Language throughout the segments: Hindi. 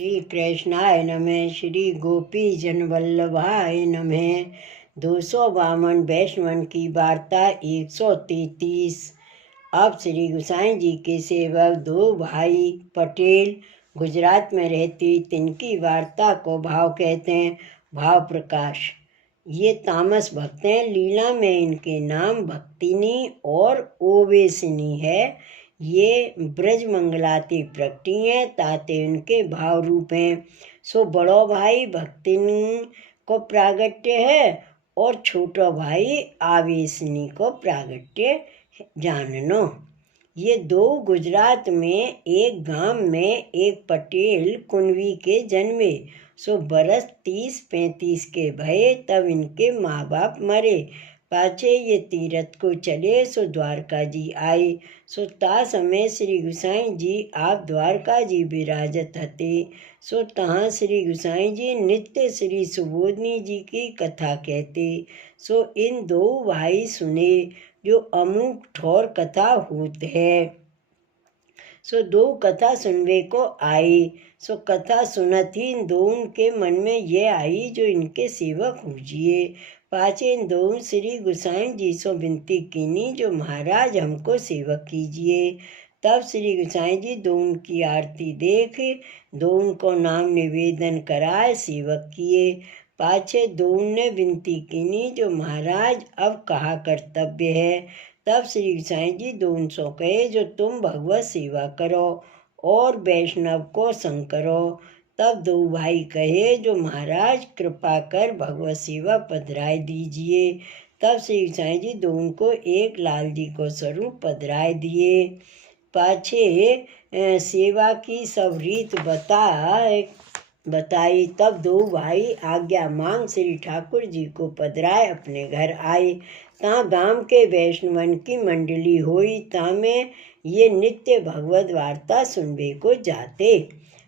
श्री कृष्णाय नमः। श्री गोपी जन वल्लभाय नमः। 252 वैष्णवन की वार्ता 133। अब श्री गोसाई जी के सेवक दो भाई पटेल गुजरात में रहती, तिनकी वार्ता को भाव कहते हैं। भाव प्रकाश। ये तामस भक्त हैं। लीला में इनके नाम भक्तिनी और ओवेसिनी है। ये ब्रज मंगलाती प्रकटी हैं, ताते उनके भाव रूप हैं। सो बड़ो भाई भक्तिनी को प्रागट्य है और छोटो भाई आवेशनी को प्रागट्य जाननो। ये दो गुजरात में एक गांव में एक पटेल कुंवी के जन्मे। सो बरस 30-35 के भये, तब इनके माँ बाप मरे। पाछे ये तीरथ को चले, सो द्वारका जी आए। सो ता समय श्री गोसाई जी आप द्वारका जी विराजत हते। सो तहाँ श्री गोसाई जी नित्य श्री सुबोधनी जी की कथा कहते। सो इन दो भाई सुने, जो अमुक ठोर कथा होत है। सो दो कथा सुनवे को आई। सो कथा सुनत ही इन दोनों के मन में ये आई, जो इनके सेवक होजिए। पाछे इन दोनों श्री गोसाई जी सो विनती कीनी, जो महाराज हमको सेवक कीजिए। तब श्री गोसाई जी दोनों की आरती देख दोनों को नाम निवेदन कराए सेवक किए। पाछे दोनों ने विनती कीनी, जो महाराज अब कहा कर्तव्य है। तब श्री गोसाई जी दोनों सो कहे, जो तुम भगवत सेवा करो और वैष्णव को संग करो। तब दो भाई कहे, जो महाराज कृपा कर भगवत सेवा पधराए दीजिए। तब श्री गोसाई जी दोनों को एक लाल जी को स्वरूप पधराए दिए। पाछे सेवा की सब रीत बताई। तब दो भाई आज्ञा मांग श्री ठाकुर जी को पधराए अपने घर आए। ता गांव के वैष्णवन की मंडली हुई। ता में ये नित्य भगवत वार्ता सुनवे को जाते।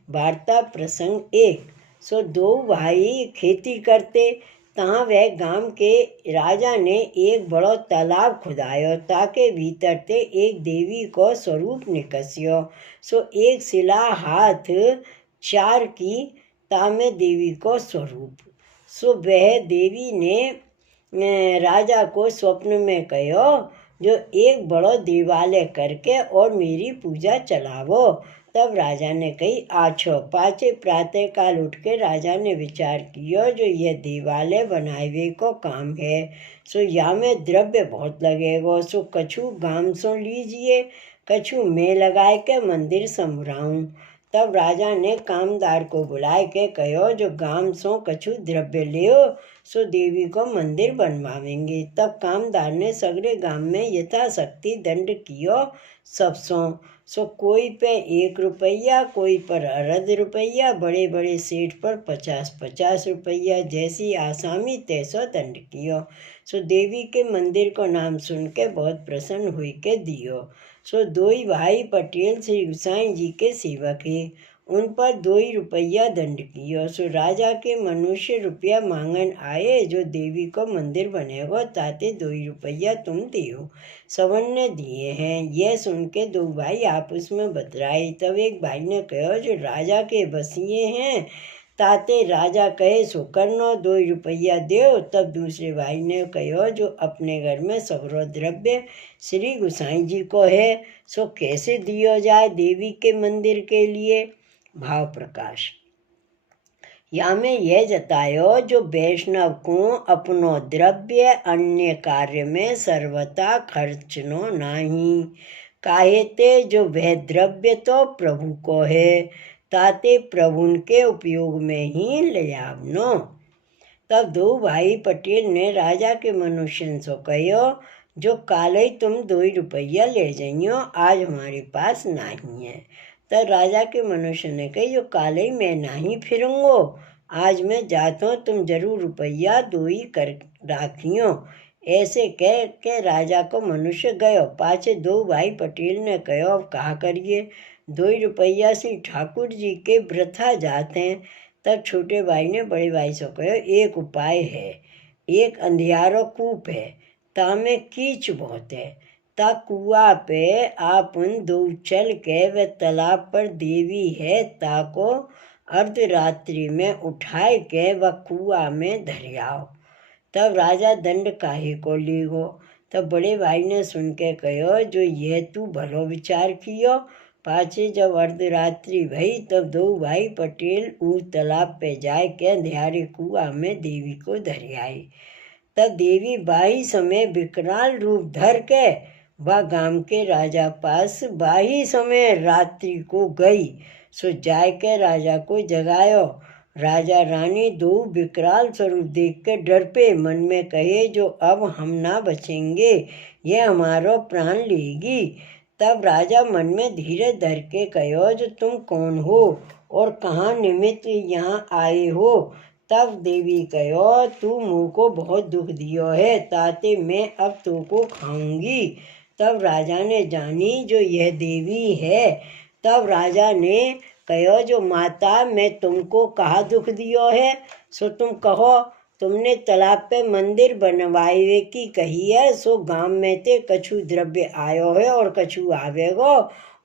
वार्ता प्रसंग 1। सो दो भाई खेती करते। तहाँ वह गांव के राजा ने एक बड़ो तालाब खुदायो, ताके भीतर ते एक देवी को स्वरूप निकस्यो। सो एक शिला हाथ 4 की, तामे देवी को स्वरूप। सो वह देवी ने राजा को स्वप्न में कहो, जो एक बड़ो देवालय करके और मेरी पूजा चलावो। तब राजा ने कही आछो। पाछे प्रातः काल उठ के राजा ने विचार कियो, जो यह देवालय बनावे को काम है। सो या में द्रव्य बहुत लगेगो। सो कछु गाम सो लीजिए, कछु मैं लगाए के मंदिर संभराऊं। तब राजा ने कामदार को बुलाए के कहो, जो गाम सो कछु द्रव्य लियो, सो देवी को मंदिर बनवावेंगे। तब कामदार ने सगरे गांव में यथाशक्ति दंड कियो सब सो कोई पे 1 रुपया, कोई पर 1.5 रुपया, बड़े बड़े सेठ पर 50-50 रुपया, जैसी आसामी तैसो दंड कियो। सो देवी के मंदिर को नाम सुन के बहुत प्रसन्न हुई के दियो। सो दो ही भाई पटेल श्री गोसाई जी के सेवक है। उन पर 2 रुपया दंड कियो। सो राजा के मनुष्य रुपया मांगन आए, जो देवी को मंदिर बनेगो, ताते 2 रुपया तुम दियो। सबन ने दिए हैं। यह सुन के दो भाई आपस में बतराए। तब एक भाई ने कहो, जो राजा के बसिए हैं, ताते राजा कहे सो करनो, 2 रुपया दो। तब दूसरे भाई ने कहो, जो अपने घर में सगरो द्रव्य श्री गोसाई जी को है, सो कैसे दियो जाए देवी के मंदिर के लिए। भाव प्रकाश। या में यह जतायो, जो वैष्णव को अपनो द्रव्य अन्य कार्य में सर्वथा खर्चनो नहीं। काहेते जो वह द्रव्य तो प्रभु को है, ताते प्रभु के उपयोग में ही ले आवनो। तब दो भाई पटेल ने राजा के मनुष्य सो कहो, जो काले तुम 2 रुपया ले जाइयो, आज हमारे पास नहीं है। तब राजा के मनुष्य ने कही, जो काले मैं नहीं फिरूंगो, आज मैं जाता हूँ, तुम जरूर रुपया 2 ही कर राखियो। ऐसे कह के राजा को मनुष्य गयो। पाछे दो भाई पटेल ने कहो, अब कहा करिए, 2 रुपया से ठाकुर जी के वृथा जाते हैं। तब छोटे भाई ने बड़े भाई से कहो, एक उपाय है। एक अंधियारो कूप है, तामे कीच बहुत है। ता कुआ पे आप उन 2 चल के वे तालाब पर देवी है, ताको अर्धरात्रि में उठाए के व कुआ में धरियाओ। तब राजा दंड काहे को लीगो। तब बड़े भाई ने सुन के कहो, जो यह तू भलो विचार कियो। पाछे जब अर्धरात्रि भई तब दो भाई पटेल ऊ तालाब पे जाए के अंधियारे कुआ में देवी को धरियाई। तब देवी बाही समय विकराल रूप धर के वह गांव के राजा पास बाही समय रात्रि को गई। सो जाय के राजा को जगायो। राजा रानी दो विकराल स्वरूप देख के डर पे मन में कहे, जो अब हम ना बचेंगे, ये हमारो प्राण लेगी। तब राजा मन में धीरे धर के कहो, जो तुम कौन हो और कहाँ निमित्त यहाँ आए हो। तब देवी कहो, तू मुँह को बहुत दुख दियो है, ताते मैं अब तो को खाऊंगी। तब राजा ने जानी जो यह देवी है। तब राजा ने कहो, जो माता मैं तुमको कहा दुख दियो है, सो तुम कहो। तुमने तालाब पे मंदिर बनवाए की कही है, सो गांव में ते कछु द्रव्य आयो है और कछु आवेगो,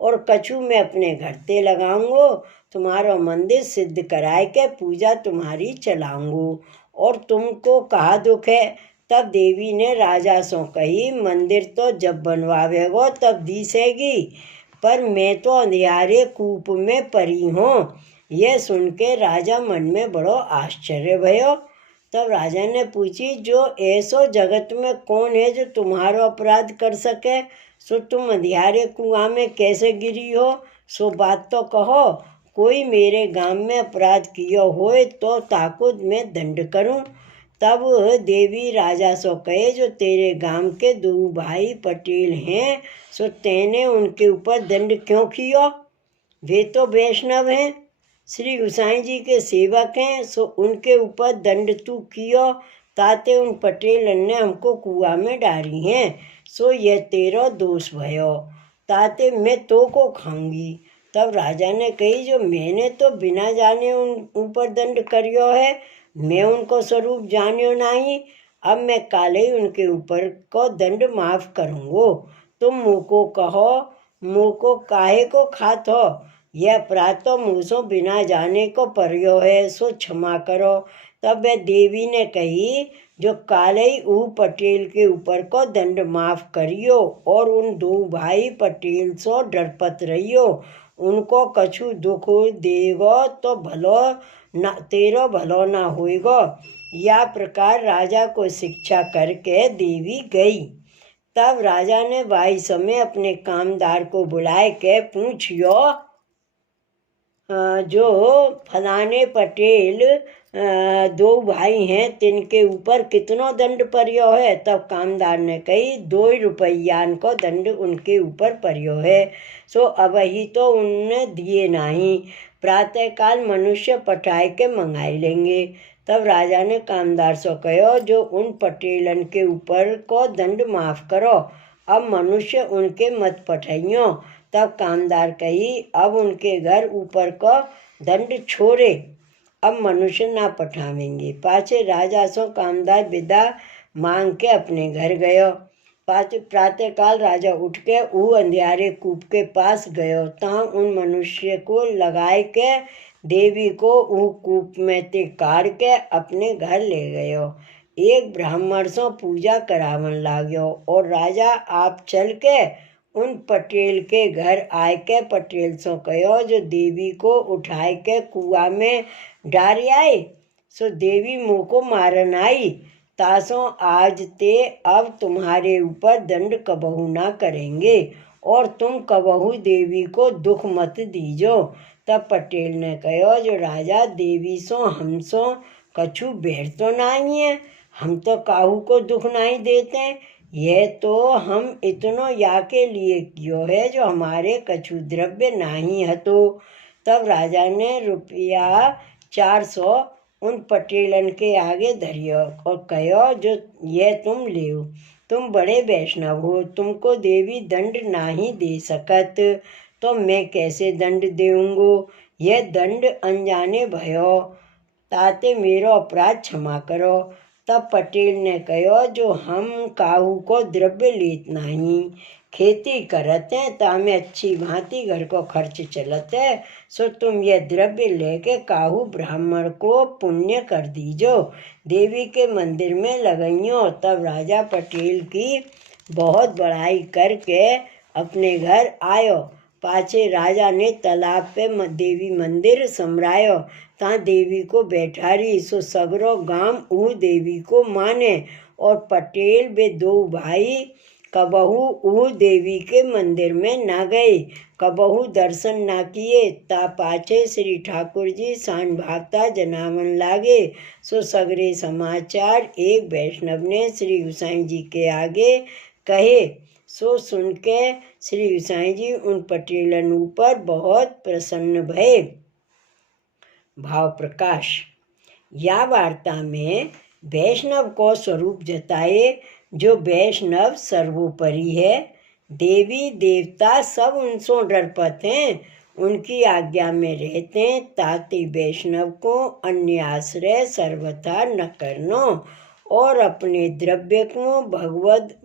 और कछु मैं अपने घर ते लगाऊंगो। तुम्हारो मंदिर सिद्ध कराए के पूजा तुम्हारी चलाऊंगो, और तुमको कहा दुख है। तब देवी ने राजा सो कही, मंदिर तो जब बनवावेगो तब दिसेगी, पर मैं तो अंधियारे कूप में पड़ी हूँ। यह सुन के राजा मन में बड़ो आश्चर्य भयो। तब राजा ने पूछी, जो ऐसो जगत में कौन है जो तुम्हारो अपराध कर सके। सो तुम अंधियारे कुआं में कैसे गिरी हो, सो बात तो कहो। कोई मेरे गांव में अपराध कियो होए तो ताको मैं दंड करूं। तब देवी राजा सो कहे, जो तेरे गांव के दो भाई पटेल हैं, सो तेने उनके ऊपर दंड क्यों कियो। वे तो वैष्णव हैं, श्री गोसाई जी के सेवक हैं, सो उनके ऊपर दंड तू कियो। ताते उन पटेलन ने हमको कुआ में डाली हैं, सो यह तेरो दोष भयो, ताते मैं तो को खाऊंगी। तब राजा ने कही, जो मैंने तो बिना जाने उन ऊपर दंड करियो है, मैं उनको स्वरूप जानियो नहीं। अब मैं काले ही उनके ऊपर को दंड माफ करूँगो। तुम मुँह को कहो, मुँह को काहे को खात हो। यह अपराध तो मुँह से बिना जाने को पर्यो है, सो क्षमा करो। तब वह देवी ने कही, जो काले ही ऊ पटेल के ऊपर को दंड माफ करियो, और उन दो भाई पटेल सो डरपत रहियो। उनको कछु दुख देगो तो भलो ना, तेरो भलो ना होएगो। या प्रकार राजा को शिक्षा करके देवी गई। तब राजा ने वाही समय अपने कामदार को बुलाए के पूछियो, जो फलाने पटेल दो भाई हैं, तिनके ऊपर कितनो दंड पर्यो है। तब कामदार ने कही, 2 रुपयान को दंड उनके ऊपर पर्यो है, सो अब ही तो उनने दिए नहीं। प्रातःकाल मनुष्य पठाए के मंगाई लेंगे। तब राजा ने कामदार से कहो, जो उन पटेलन के ऊपर को दंड माफ करो, अब मनुष्य उनके मत पठाइयो। तब कामदार कही, अब उनके घर ऊपर को दंड छोड़े, अब मनुष्य ना पठावेंगे। पाछे राजा सो कामदार विदा मांग के अपने घर गयो। पाछे प्रातःकाल राजा उठ के ऊ अंधियारे कूप के पास गयो। ता उन मनुष्य को लगाए के देवी को ऊ कूप में ते काढ़ के अपने घर ले गयो। एक ब्राह्मण सो पूजा करावन लाग्यो, और राजा आप चल के उन पटेल के घर आए के पटेल सो कहो, जो देवी को उठाए के कुआ में डार आए। सो देवी मुँह को मारन आई। तासो आज ते अब तुम्हारे ऊपर दंड कबहू ना करेंगे, और तुम कबहू देवी को दुख मत दीजो। तब पटेल ने कहो, जो राजा देवी सो हम सो कछु बैर तो नहीं है, हम तो काहू को दुख नहीं देते। यह तो हम इतनो या के लिए कियो है, जो हमारे कछु द्रव्य नहीं हतो। तब राजा ने रुपया 400 उन पटेलन के आगे धरियो और कहो, जो यह तुम लियो, तुम बड़े वैष्णव हो, तुमको देवी दंड नहीं दे सकत, तो मैं कैसे दंड देऊँगो। यह दंड अनजाने भयो, ताते मेरो अपराध क्षमा करो। तब पटेल ने कहो, जो हम काहू को द्रव्य लेत नहीं, खेती करत हैं, तामे अच्छी भांति घर को खर्च चलत है। सो तुम यह द्रव्य लेके काहू ब्राह्मण को पुण्य कर दीजो, देवी के मंदिर में लगाइयो। तब राजा पटेल की बहुत बड़ाई करके अपने घर आयो। पाछे राजा ने तालाब पे देवी मंदिर समरायो, ता देवी को बैठारी। सो सगरो गांव ऊ देवी को माने, और पटेल वे दो भाई कबहू ऊ देवी के मंदिर में ना गए, कबहू दर्शन ना किए। ता पाछे श्री ठाकुर जी सान भागता जनावन लागे। सो सगरे समाचार एक वैष्णव ने श्री गोसाई जी के आगे कहे। सो सुन के श्री गोसाई जी उन पटेलन ऊपर बहुत प्रसन्न भये। भाव प्रकाश। या वार्ता में वैष्णव को स्वरूप जताए, जो वैष्णव सर्वोपरि है। देवी देवता सब उनसों डरपत हैं, उनकी आज्ञा में रहते हैं। ताते वैष्णव को अन्य आश्रय सर्वथा न करनो, और अपने द्रव्य को भगवद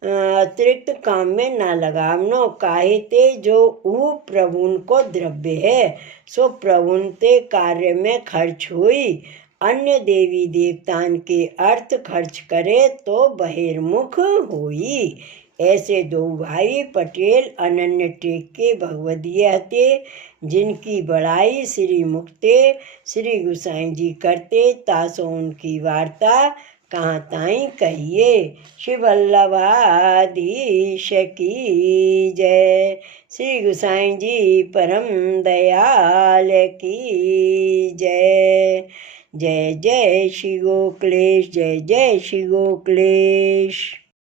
अतिरिक्त काम में ना लगावनो। काहे ते जो ऊ प्रभुन को द्रव्य है, सो प्रभुन ते कार्य में खर्च हुई। अन्य देवी देवतान के अर्थ खर्च करे तो बहिर्मुख हुई। ऐसे दो भाई पटेल अनन्य टेक के भगवदीय हते, जिनकी बड़ाई श्री मुक्ते श्री गोसाई जी करते। तासो उनकी वार्ता कहाँ ताई कहिए। श्री वल्लभाधीश की जय। श्री गोसाई जी परम दयाल की जय। जय जय श्री गोकुलेश, जय जय श्री गोकुलेश।